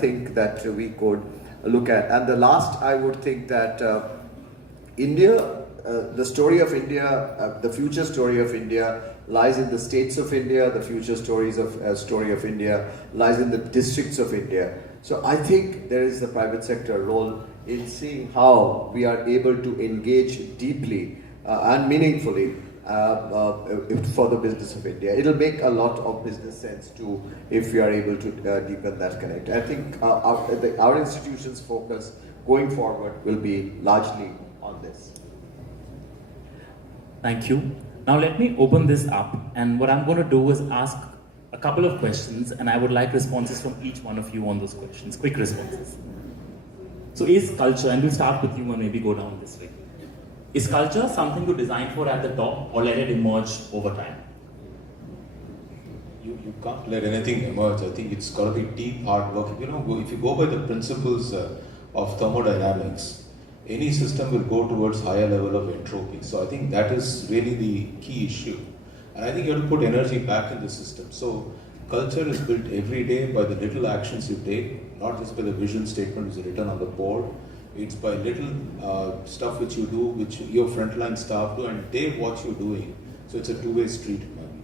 think that we could look at. And the last, I would think that India, the story of India, the future story of India lies in the states of India. The future story of India lies in the districts of India. So I think there is the private sector role in seeing how we are able to engage deeply and meaningfully for the business of India. It'll make a lot of business sense too if we are able to deepen that connect. I think our institution's focus going forward will be largely on this. Thank you. Now let me open this up, and what I'm going to do is ask a couple of questions, and I would like responses from each one of you on those questions, quick responses. So is culture, and we'll start with you and maybe go down this way. Is culture something to design for at the top or let it emerge over time? You can't let anything emerge. I think it's got to be deep hard work. If you go by the principles of thermodynamics, any system will go towards higher level of entropy. So I think that is really the key issue. And I think you have to put energy back in the system. So culture is built every day by the little actions you take, not just by the vision statement which is written on the board. It's by little stuff which you do, which your frontline staff do, and they watch you doing. So it's a two-way street in my view.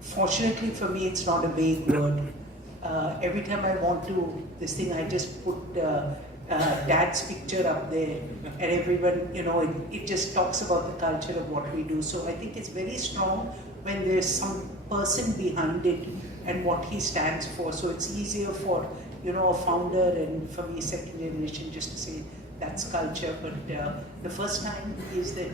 Fortunately for me, it's not a vague word. Every time I want to, I just put Dad's picture up there, and everyone, it just talks about the culture of what we do. So I think it's very strong when there's some person behind it and what he stands for. So it's easier for, a founder and for me, second generation, just to say that's culture. But the first time is that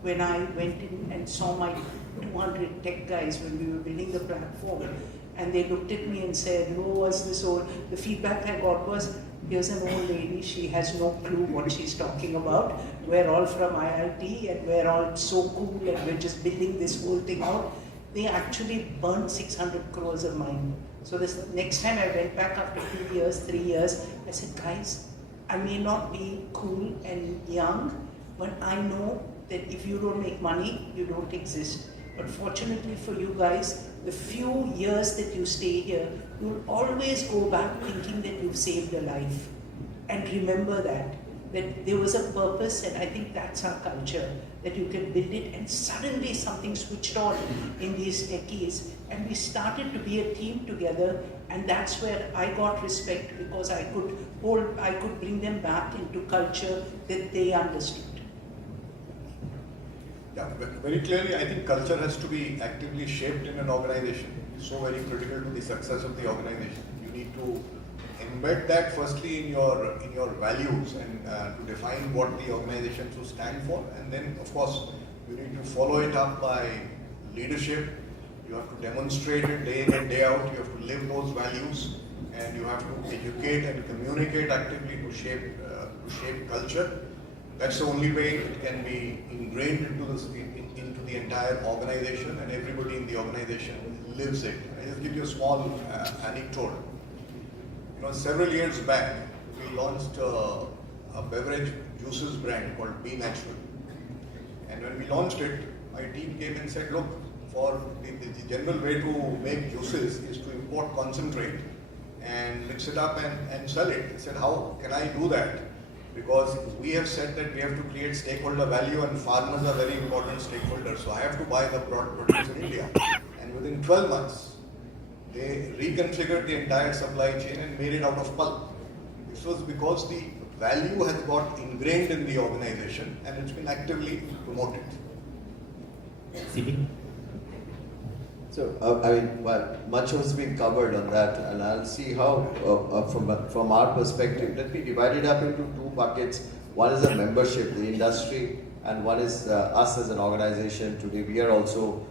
when I went in and saw my 200 tech guys when we were building the platform, and they looked at me and said, who was this old? The feedback I got was, here's an old lady, she has no clue what she's talking about. We're all from IIT and we're all so cool and we're just building this whole thing out. They actually burned 600 crores of mine. So this next time I went back after 2 years, 3 years, I said, guys, I may not be cool and young, but I know that if you don't make money, you don't exist. But fortunately for you guys, the few years that you stay here, you'll always go back thinking that you've saved a life. And remember that there was a purpose, and I think that's our culture, that you can build it and suddenly something switched on in these techies. And we started to be a team together, and that's where I got respect, because I could bring them back into culture that they understood. Yeah, very clearly, I think culture has to be actively shaped in an organization. It's so very critical to the success of the organization. You need to embed that firstly in your values and to define what the organization should stand for, and then of course you need to follow it up by leadership. You have to demonstrate it day in and day out. You have to live those values, and you have to educate and communicate actively to shape culture. That's the only way it can be ingrained into the entire organization, and everybody in the organization lives it. I'll just give you a small anecdote. Several years back, we launched a beverage juices brand called Be Natural. And when we launched it, my team came and said, look, for the general way to make juices is to import concentrate and mix it up and sell it. I said, how can I do that? Because we have said that we have to create stakeholder value, and farmers are very important stakeholders. So I have to buy the produce in India. And within 12 months, they reconfigured the entire supply chain and made it out of pulp. This was because the value has got ingrained in the organization and it's been actively promoted. So, much has been covered on that, and I'll see how, from our perspective, let me divide it up into two buckets. One is the membership, the industry, and one is us as an organization. Today, we are also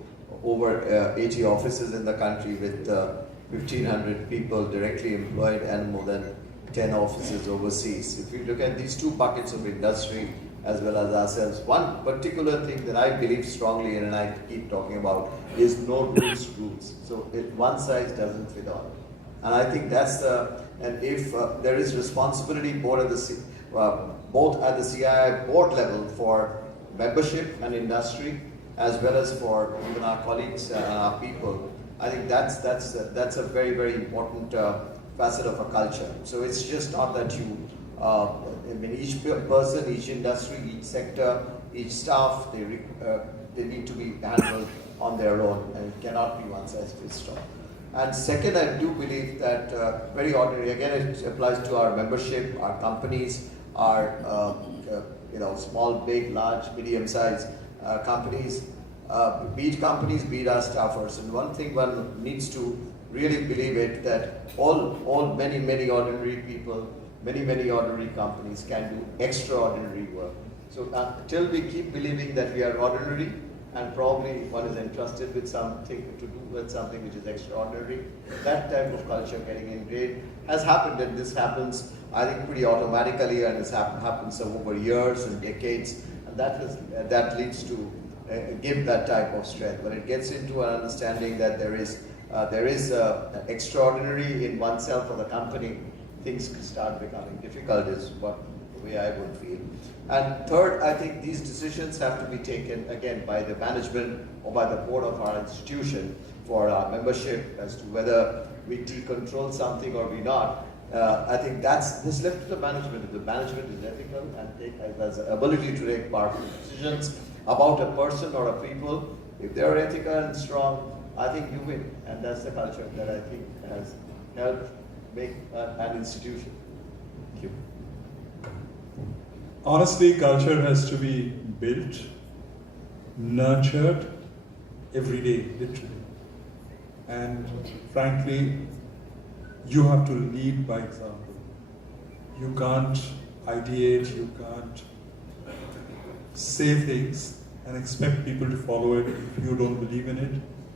over 80 offices in the country with 1,500 people directly employed and more than 10 offices overseas. If we look at these two buckets of industry as well as ourselves, one particular thing that I believe strongly in and I keep talking about is no rules. So one size doesn't fit all. And I think that's and if there is responsibility both at the CII board level for membership and industry, as well as for even our colleagues and our people, I think that's a very, very important facet of a culture. So it's just not that you, I mean, each person, each industry, each sector, each staff, they need to be handled on their own, and it cannot be one size fits all. And second, I do believe that very ordinary, again, it applies to our membership, our companies, our small, big, large, medium-sized companies, be it companies, be it our staffers. And one thing one needs to really believe it, that many ordinary people, many ordinary companies can do extraordinary work. So till we keep believing that we are ordinary, and probably one is entrusted with something to do with something which is extraordinary, that type of culture getting ingrained has happened, and this happens, I think, pretty automatically, and it's happens over years and decades, and that leads to give that type of strength. When it gets into an understanding that there is extraordinary in oneself or the company, things start becoming difficult, is what the way I would feel. And third, I think these decisions have to be taken again by the management or by the board of our institution for our membership as to whether we decontrol something or we not. I think this left to the management. If the management is ethical and has the ability to take powerful decisions about a person or a people, if they are ethical and strong, I think you win. And that's the culture that I think has helped make an institution. Thank you. Honestly, culture has to be built, nurtured every day, literally. And frankly, you have to lead by example. You can't ideate, you can't say things and expect people to follow it if you don't believe in it.